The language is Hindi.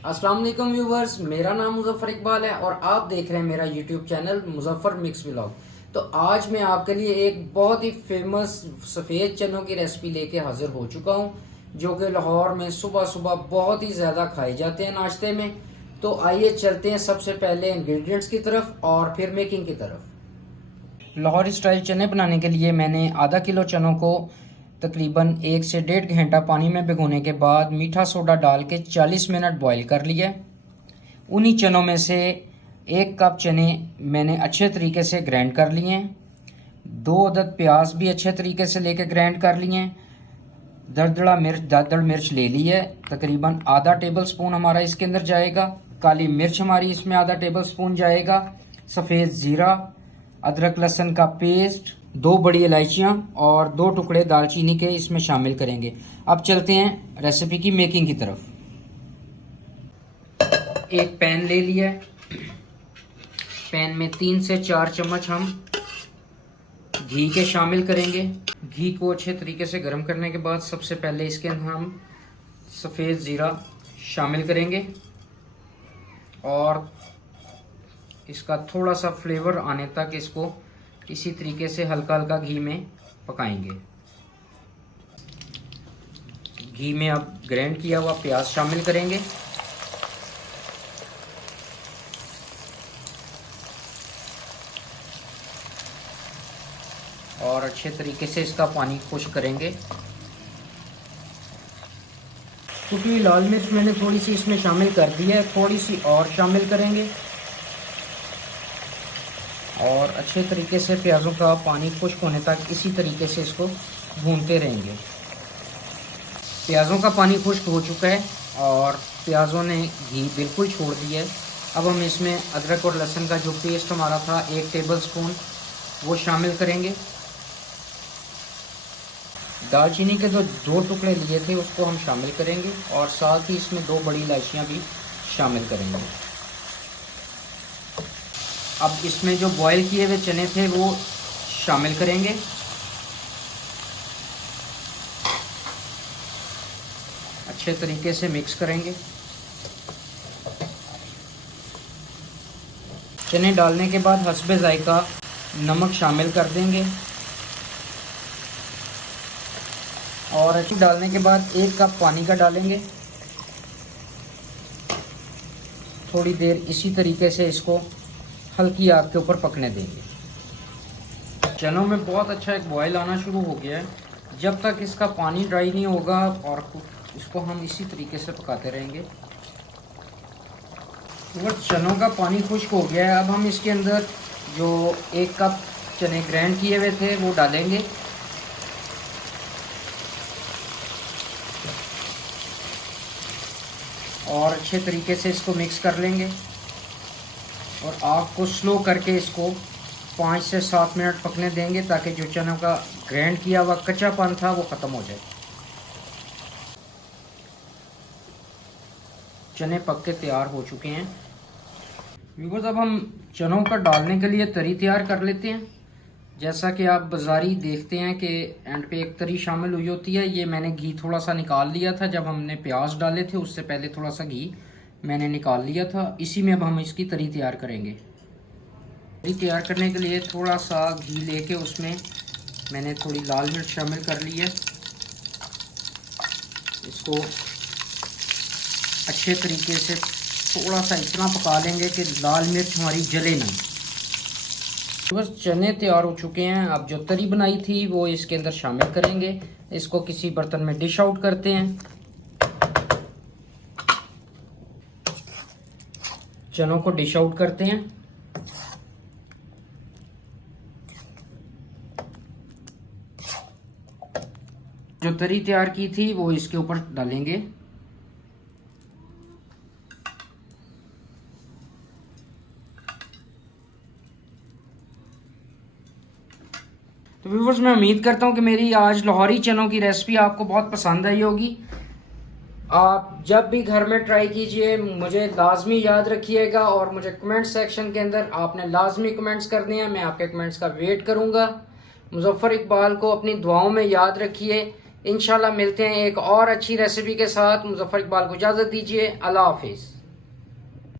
अस्सलाम वालेकुम व्यूवर्स, मेरा नाम मुजफ्फर इकबाल है और आप देख रहे हैं मेरा YouTube channel Muzaffar mix vlog. तो आज मैं आपके लिए एक बहुत ही फेमस सफ़ेद चनों की रेसिपी लेके हाजिर हो चुका हूं, जो कि लाहौर में सुबह सुबह बहुत ही ज़्यादा खाए जाते हैं नाश्ते में। तो आइए चलते हैं सबसे पहले इंग्रेडिएंट्स की तरफ और फिर मेकिंग की तरफ। लाहौरी स्टाइल चने बनाने के लिए मैंने आधा किलो चनों को तकरीबन 1 से 1.5 घंटा पानी में भिगोने के बाद मीठा सोडा डाल के 40 मिनट बॉईल कर लिया। उन्हीं चनों में से 1 कप चने मैंने अच्छे तरीके से ग्राइंड कर लिए हैं। 2 अदद प्याज भी अच्छे तरीके से लेके ग्राइंड कर लिए हैं। दरदड़ मिर्च ले ली है, तकरीबन आधा टेबल स्पून हमारा इसके अंदर जाएगा। काली मिर्च हमारी इसमें आधा टेबल स्पून जाएगा। सफ़ेद ज़ीरा, अदरक लहसुन का पेस्ट, 2 बड़ी इलायचियाँ और 2 टुकड़े दालचीनी के इसमें शामिल करेंगे। अब चलते हैं रेसिपी की मेकिंग की तरफ। एक पैन ले लिया है। पैन में 3 से 4 चम्मच हम घी के शामिल करेंगे। घी को अच्छे तरीके से गर्म करने के बाद सबसे पहले इसके अंदर हम सफ़ेद ज़ीरा शामिल करेंगे और इसका थोड़ा सा फ्लेवर आने तक इसको इसी तरीके से हल्का हल्का घी में पकाएंगे। घी में अब ग्राइंड किया हुआ प्याज शामिल करेंगे और अच्छे तरीके से इसका पानी खुश्क करेंगे। क्योंकि लाल मिर्च मैंने थोड़ी सी इसमें शामिल कर दी है, थोड़ी सी और शामिल करेंगे और अच्छे तरीके से प्याज़ों का पानी खुश्क होने तक इसी तरीके से इसको भूनते रहेंगे। प्याज़ों का पानी खुश्क हो चुका है और प्याज़ों ने घी बिल्कुल छोड़ दिया है। अब हम इसमें अदरक और लहसुन का जो पेस्ट हमारा था 1 टेबल स्पून वो शामिल करेंगे। दालचीनी के जो 2 टुकड़े लिए थे उसको हम शामिल करेंगे और साथ ही इसमें 2 बड़ी इलायचियाँ भी शामिल करेंगे। अब इसमें जो बॉईल किए हुए चने थे वो शामिल करेंगे। अच्छे तरीके से मिक्स करेंगे। चने डालने के बाद हस्बे जायका नमक शामिल कर देंगे और अच्छी डालने के बाद 1 कप पानी का डालेंगे। थोड़ी देर इसी तरीके से इसको हल्की आग के ऊपर पकने देंगे। चनों में बहुत अच्छा एक बॉयल आना शुरू हो गया है। जब तक इसका पानी ड्राई नहीं होगा और इसको हम इसी तरीके से पकाते रहेंगे। तो चनों का पानी खुश्क हो गया है। अब हम इसके अंदर जो 1 कप चने ग्राइंड किए हुए थे वो डालेंगे और अच्छे तरीके से इसको मिक्स कर लेंगे और आग को स्लो करके इसको 5 से 7 मिनट पकने देंगे ताकि जो चनों का ग्राइंड किया हुआ कच्चापन था वो ख़त्म हो जाए। चने पक के तैयार हो चुके हैं। व्यूअर्स, अब हम चनों का डालने के लिए तरी तैयार कर लेते हैं। जैसा कि आप बाज़ारी देखते हैं कि एंड पे एक तरी शामिल हुई होती है। ये मैंने घी थोड़ा सा निकाल लिया था जब हमने प्याज डाले थे, उससे पहले थोड़ा सा घी मैंने निकाल लिया था। इसी में अब हम इसकी तरी तैयार करेंगे। तरी तैयार करने के लिए थोड़ा सा घी लेके उसमें मैंने थोड़ी लाल मिर्च शामिल कर ली है। इसको अच्छे तरीके से थोड़ा सा इतना पका लेंगे कि लाल मिर्च हमारी जले नहीं। बस चने तैयार हो चुके हैं। अब जो तरी बनाई थी वो इसके अंदर शामिल करेंगे। इसको किसी बर्तन में डिश आउट करते हैं। चनों को डिश आउट करते हैं। जो तरी तैयार की थी वो इसके ऊपर डालेंगे। तो व्यूअर्स, मैं उम्मीद करता हूँ कि मेरी आज लाहौरी चनों की रेसिपी आपको बहुत पसंद आई होगी। आप जब भी घर में ट्राई कीजिए मुझे लाजमी याद रखिएगा और मुझे कमेंट सेक्शन के अंदर आपने लाजमी कमेंट्स करने हैं। मैं आपके कमेंट्स का वेट करूँगा। मुजफ्फर इकबाल को अपनी दुआओं में याद रखिए इंशाल्लाह मिलते हैं एक और अच्छी रेसिपी के साथ। मुजफ्फर इकबाल को इजाज़त दीजिए। अल्लाह हाफिज़।